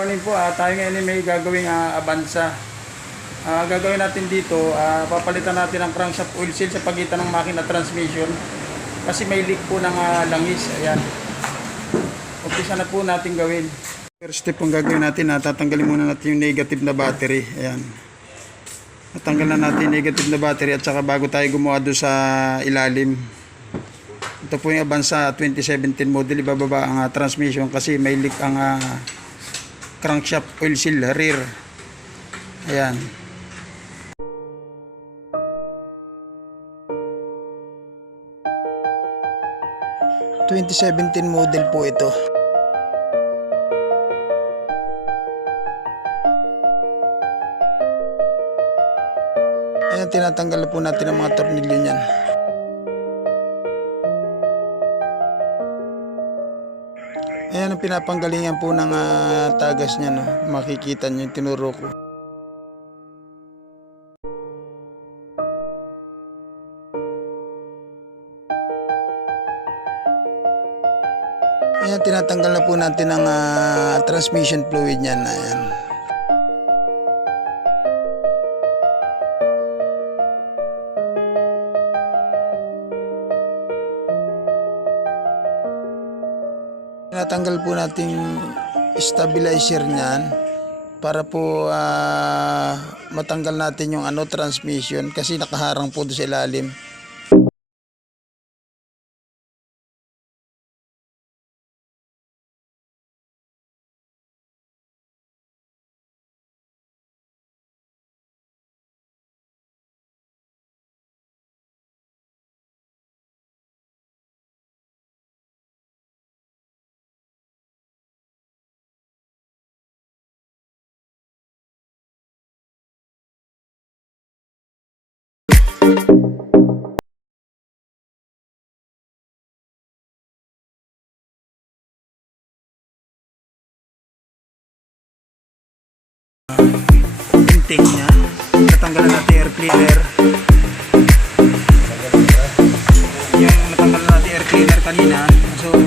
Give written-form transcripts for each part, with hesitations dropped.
Morning po, tayo ngayon ay may gagawing Avanza. Gagawin natin dito, papalitan natin ang crankshaft oil seal sa pagitan ng makina transmission kasi may leak po ng langis. Ayan. Umpisa na po natin gawin. First step pong gagawin natin, tatanggalin muna natin yung negative na battery. Ayan. Natanggal na natin yung negative na battery at saka bago tayo gumawa doon sa ilalim. Ito po yung Avanza 2017 model, ibababa ang transmission kasi may leak ang crankshaft oil seal rear. Ayan. ...2017 model po ito. Ayan, tinatanggal po natin ang mga tornilyo niyan. Ayan ang pinapanggalingan po ng tagas niya, no? Makikita niyo yung tinuro ko. Ayan, tinatanggal na po natin ang transmission fluid niyan. Ayan. Tinatanggal po natin stabilizer niyan para po matanggal natin yung transmission kasi nakaharang po doon sa ilalim. Intake niya, natanggalan natin air cleaner. Yung natanggalan natin air cleaner kanina. So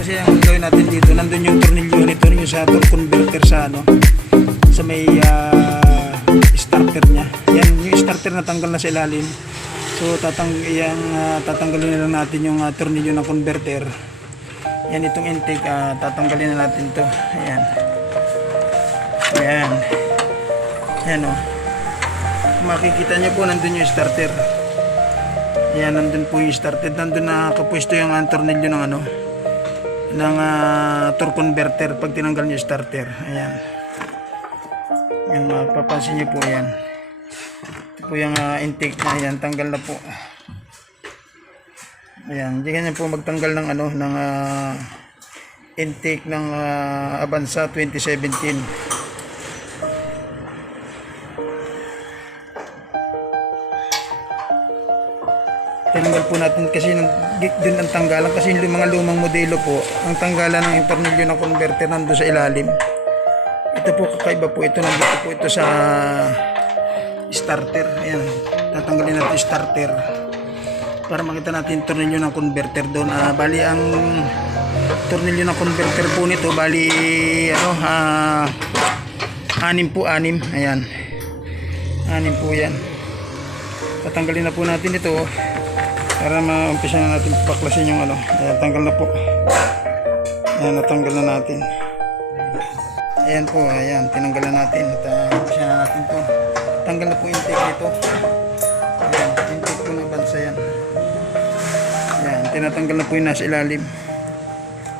kasi ang gawin natin dito, nandun yung tornilyo nito, yung sa torque converter sa sa may starter niya. Yan yung starter natanggal na sa ilalim. So tatanggalin na lang natin yung tornilyo ng converter. Yan, itong intake, tatanggalin na natin to. Ayan. Ayan. Ayan, o. Makikita nyo po, nandun yung starter. Ayan, nandun po yung starter. Nandun na kapwesto yung tornilyo ng ng torque converter pag tinanggal nyo yung starter. Ayan. Ayan, mapapansin nyo po yan. Ito po yung intake na. Ayan, tanggal na po. Ayan, hindi ganyan po magtanggal ng ng intake ng Avanza 2017. Tinanggal po natin kasi din ang tanggalan kasi yung mga lumang modelo po, ang tanggalan ng tornilyo ng converter nando sa ilalim. Ito po kakaiba po ito, nandito po ito sa starter. Ayan, tatanggalin natin yung starter para makita natin yung tornilyo ng converter doon. Bali ang tornilyo ng converter po nito, bali 6 po, 6. Ayan, 6 po yan. Tatanggalin na po natin ito para maumpisa na natin paklasin yung Ayan, tanggal na po. Ayan, natanggal na natin. Ayan po, ayan, tinanggal na natin. Umpisa na natin to. Tanggal na po yung intake nito. Ayan, intake po ng Avanza yan. Ayan, tinatanggal na po yung nasa ilalim.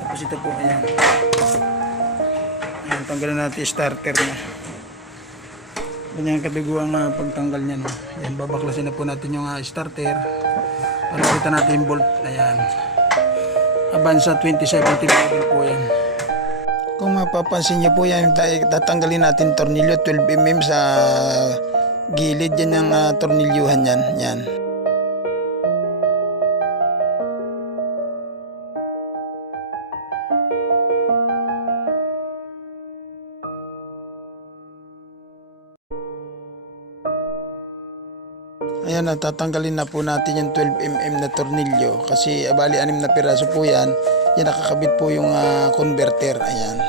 Tapos ito po, ayan. Ayan, tanggalan natin yung starter niya. Ganyan kadugo ang pagtanggal niya, no? Ayan, babaklasin na po natin yung starter. Para kita natin yung bolt. Ayan. Avanza 2017 model po yan. Kung mapapansin niyo po yan, tatanggalin natin tornilyo 12mm sa gilid. Yan yung tornilyuhan yan. Yan. Ayan, tatanggalin na po natin yung 12mm na tornilyo kasi bali 6 na piraso po yan. Yan, nakakabit po yung converter. Ayan.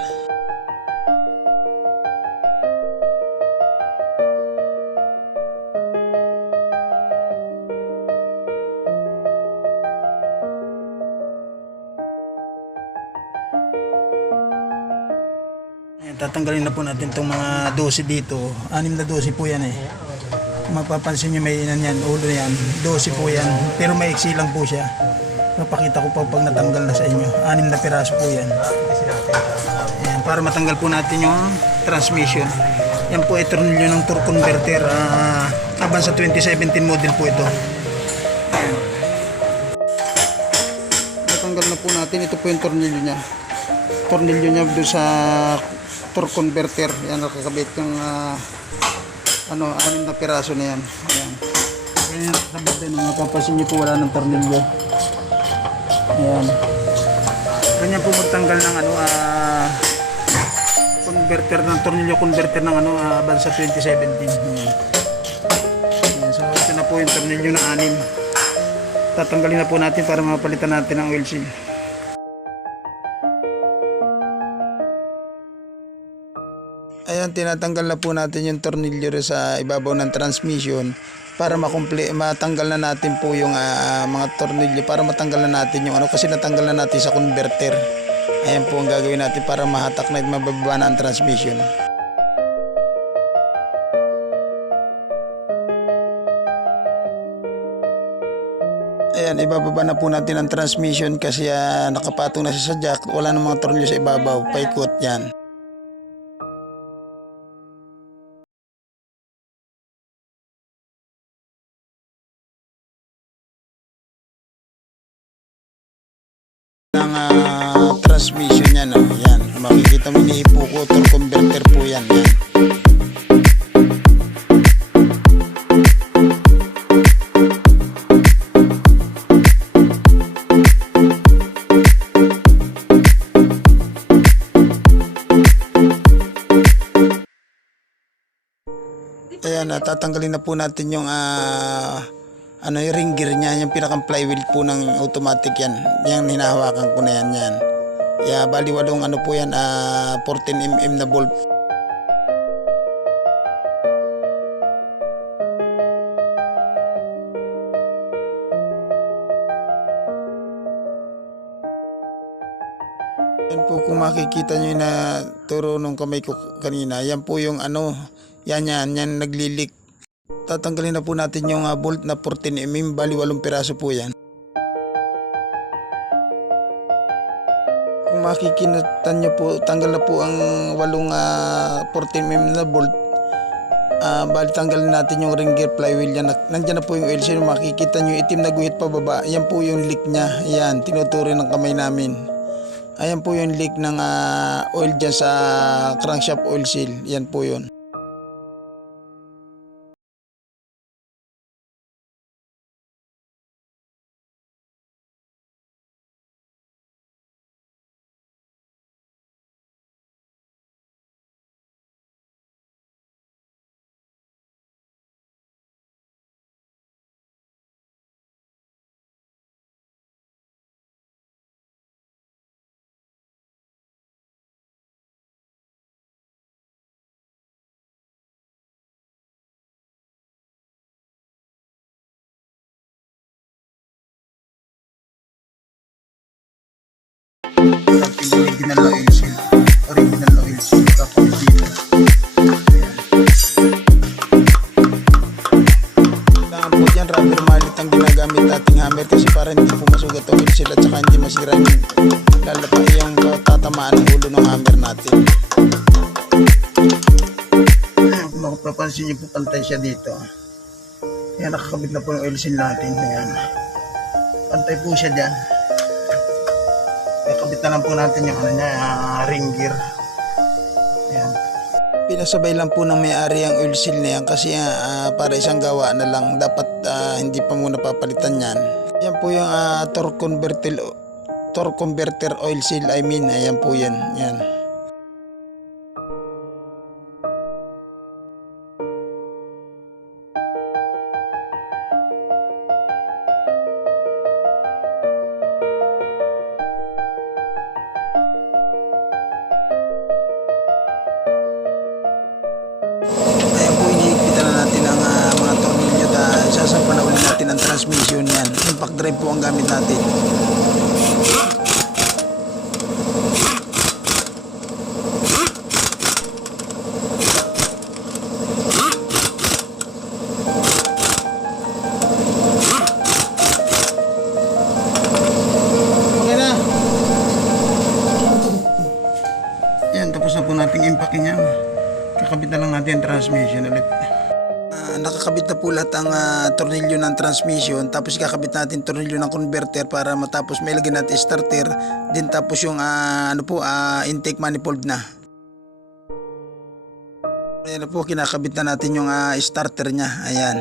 Tatanggalin na po natin itong mga 12 dito. 6 na 12 po yan eh. Mapapansin nyo may inan yan, ulo yan. 12 po yan. Pero may iksi lang po siya. Mapakita ko pa pag natanggal na sa inyo. 6 na piraso po yan. Ayan, para matanggal po natin yung transmission. Yan po ay tornilyo ng torque converter. Avanza 2017 model po ito. Ayan. Natanggal na po natin. Ito po yung tornilyo niya. Tornilyo niya doon sa torque converter. Yan, nakakabit yung 6 na piraso na yan. Ayan. Ayan, nakakabit din. Mapapansin niyo po wala ng tornilyo. Ayan. Ganyan po magtanggal ng converter ng tornilyo converter ng Avanza 2017. Ayan. So ito na po yung tornilyo na 6. Tatanggalin na po natin para mapalitan natin ang oil seal. Ayan, tinatanggal na po natin yung tornilyo sa ibabaw ng transmission para matanggal na natin po yung mga tornilyo, para matanggal na natin yung kasi natanggal na natin sa converter. Ayan po ang gagawin natin para mahatak na at mababa na ang transmission. Ayan, ibababa na po natin ang transmission kasi nakapatong na siya sa jack. Wala na mga tornilyo sa ibabaw, paikot yan. Ang transmission niya, no? Yan, makikita mo ni Ipuko, torque converter po yan. Yan. Ayan, tatanggalin na po natin yung yung ring gear niya, yung pinakang flywheel po ng automatic yan. Yung hinahawakan ko na yan. Bali walong po yan, 14mm na bolt. Yan po, kung makikita nyo na turo nung kamay ko kanina, yan po yung yan naglilik. Tatanggalin na po natin yung bolt na 14mm, bali 8 piraso po yan. Kung makikita nyo po, tanggal na po ang 8 14mm na bolt. Bali tanggalin natin yung ring gear flywheel yan. Nandyan na po yung oil seal, makikita nyo itim na guhit pababa. Yan po yung leak nya. Yan, tinuturo ng kamay namin. Ayan po yung leak ng oil dyan sa crankshaft oil seal. Yan po yun. Original oil seal. Original oil seal. Tapos dito. Kailangan po dyan, rubber mallet ang ginagamit nating hammer kasi para hindi po masugat ang oil seal at saka hindi masira yung lalapa yung tatamaan ng ulo ng hammer natin. Kung mapapansin nyo po, pantay siya dito. Ayan, nakakabit na po yung oil seal natin. Ayan. Pantay po siya dyan. Kabitan lang po natin yung ring gear. Ayan. Pinasabay lang po ng may-ari ang oil seal na yan kasi para isang gawa na lang. Dapat hindi pa muna papalitan yan. Yan po yung torque converter oil seal. Ayan po yan. Yan. Sasampanaulin natin ang transmission yan. Impact drive po ang gamit natin. nating impact niya. Kakabit na lang natin ang transmission ulit. Nakakabit na po lahat ang tornilyo ng transmission, tapos kakabit natin tornilyo ng converter para matapos may lagyan natin starter, din tapos yung intake manifold na. Ayan na po, kinakabit na natin yung starter nya. Ayan.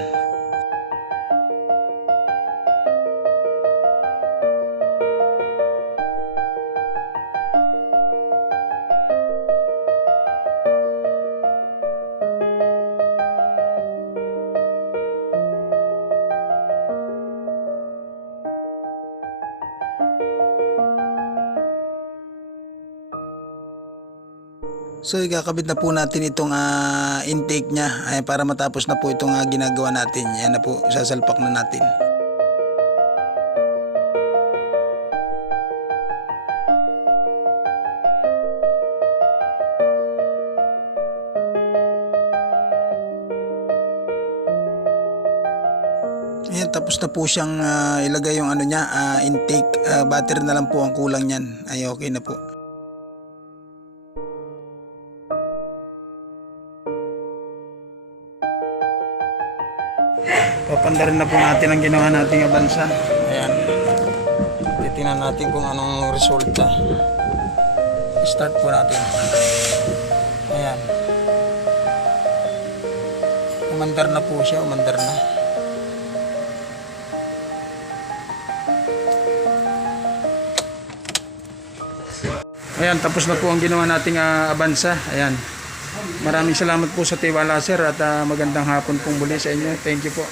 So ikakabit na po natin itong intake nya para matapos na po itong ginagawa natin. Yan na po, sasalpak na natin. Ayan, tapos na po siyang ilagay yung intake. Battery na lang po ang kulang niyan. Ay okay na po. Papandarin na po natin ang ginawa nating Avanza. Ayan. Titingnan natin kung anong resulta. Start po natin. Ayan. Umandar na po siya. Umandar na. Ayan. Tapos na po ang ginawa nating Avanza. Ayan. Maraming salamat po sa tiwala sir at magandang hapon pong muli sa inyo. Thank you po.